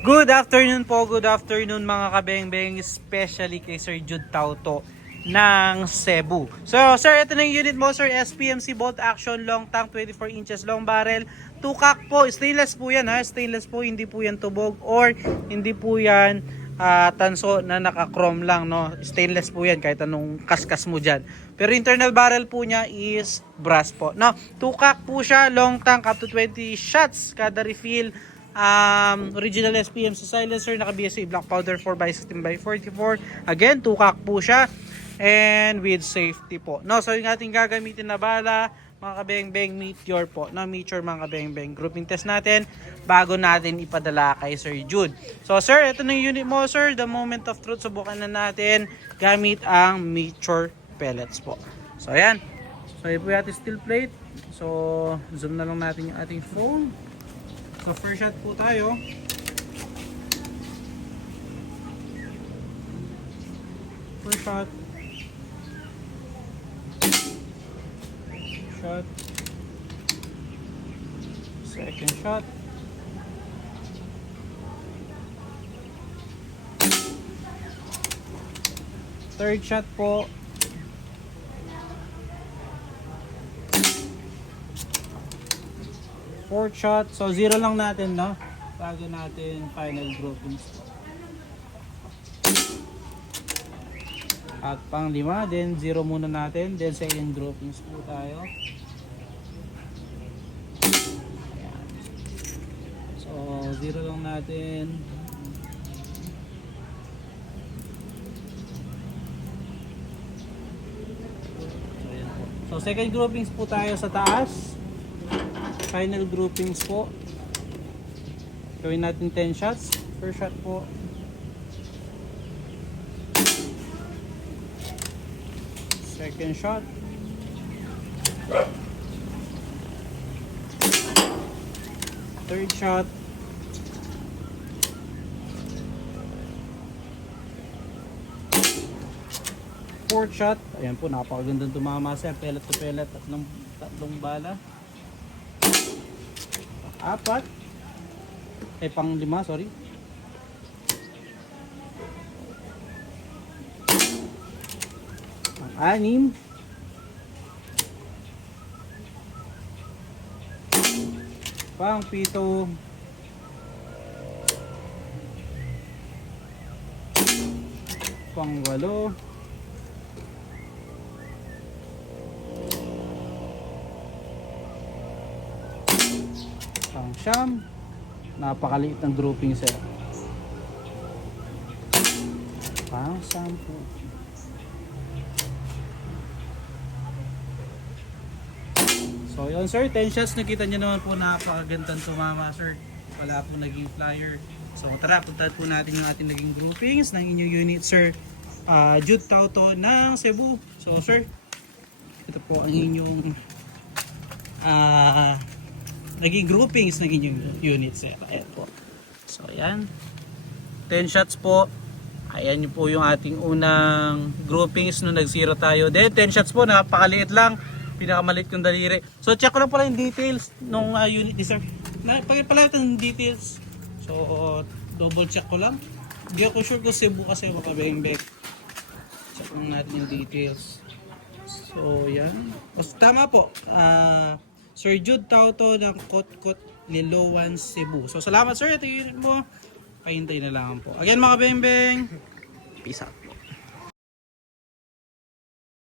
Good afternoon po, good afternoon mga kabeng-beng, especially kay Sir Jude Tauto ng Cebu. So sir, ito na yung unit mo sir, SPMC Bolt Action Long Tank 24 inches long barrel. Tukak po, stainless po yan ha, stainless po, hindi po yan tubog or hindi po yan tanso na naka-chrome lang, no? Stainless po yan kahit anong kaskas mo dyan. Pero internal barrel po niya is brass po. No, tukak po siya, long tank up to 20 shots kada refill. Original SPM sa silencer, naka BSA black powder 4x16x44. Again, tukak po siya and with safety po. No, so yung ating gagamitin na bala, mga kabeng-beng, meteor po. No, meteor mga kabeng-beng. Grouping test natin bago natin ipadala kay Sir Jude. So sir, ito na yung unit mo sir. The moment of truth, subukan na natin gamit ang meteor pellets po. So ayan. So yun po yung ating steel plate. So zoom na lang natin yung ating phone. So first shot po tayo. First shot. Shot. Second shot. Third shot po. Fourth shot. So zero lang natin, no? Bago natin final groupings. At pang lima, then zero muna natin, then second groupings po tayo. Ayan. So zero lang natin. So, ayan po. So second groupings po tayo sa taas. Final groupings po. Gawin natin 10 shots. First shot po. Second shot. Third shot. Fourth shot. Ayan po, napakagandang tumama siya. Pellet to pellet. Tatlong bala. Apat. Pang lima, sorry. Pang anim. Pang pito. Pang walo. Pang siyam. Napakaliit ng grouping sir. Pang sampu. So yun sir, 10 shots, nakita nyo naman po, napakagandang tumama sir. Wala po naging flyer. So tara, puntahan po natin yung ating naging groupings ng inyong unit sir, Jude Tauto ng Cebu. So sir, ito po ang inyong naging groupings ng inyong unit sir. Ayan po. So ayan, 10 shots po. Ayan yung po yung ating unang groupings nung nag-zero tayo. Then 10 shots po, napakaliit lang, pinakamaliit yung daliri. So check ko lang pala yung details nung unit ni sir. Pagpapalapit ng details. So double check ko lang. Hindi ako sure kung Cebu kasi makabeng-beng. Check lang natin yung details. So yan. O, tama po. Sir Jude Tauto ng Kotkot, Liloan, Cebu. So salamat sir, ito yung unit mo. Pahintay na lang po. Again mga beng-beng, peace out.